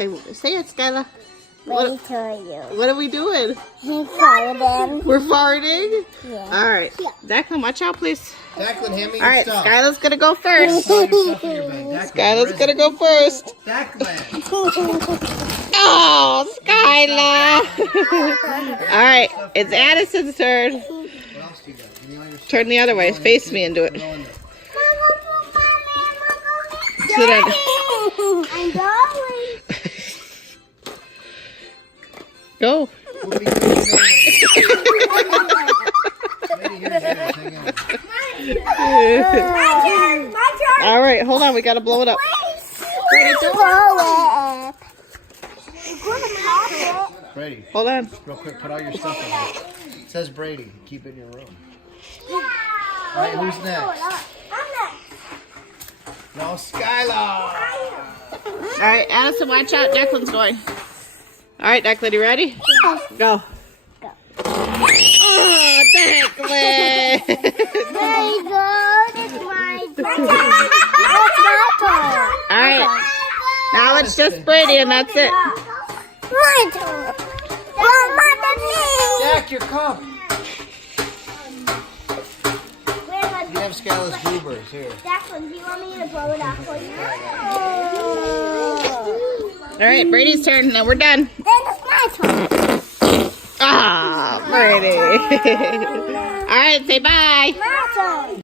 Say it, Skyla. Ready to you. What are we doing? Farting. We're farting? Yeah. All right. Declan, watch out, please. Declan, hand me All your right, stuff. Skyla's going to go first. Put all your stuff in your bag. Declan, Skyla's going to go first. Declan. Oh, Skyla. All right, it's Addison's turn. What else do you got? Give me all your stuff. Turn the other way. Face me and do it. Go in there. Sit down. I'm going. Go. Whoopee Cushion. Lady, here's yours. Hang on. My turn. My turn. All right, hold on. We got to blow it up. Ready to blow it. You're gonna pop it. Brady, Hold on. real quick, put all your stuff in there. It says Brady. Keep it in your room. All right, who's next? I'm next. No, Skylar. All right, Addison, watch out. Declan's going. All right, Declan, you ready? Go. Go. Oh, Declan. Very good. It's my turn. It's my turn. All right, now it's just Brady, and that's it. My turn. Oh, my Jack, your cup. You have Skylar's goobers here. Declan, do you want me to blow it up for you? All right, Brady's turn. Now we're done. Then it's my turn. Ah, Brady. All right, say bye. My turn.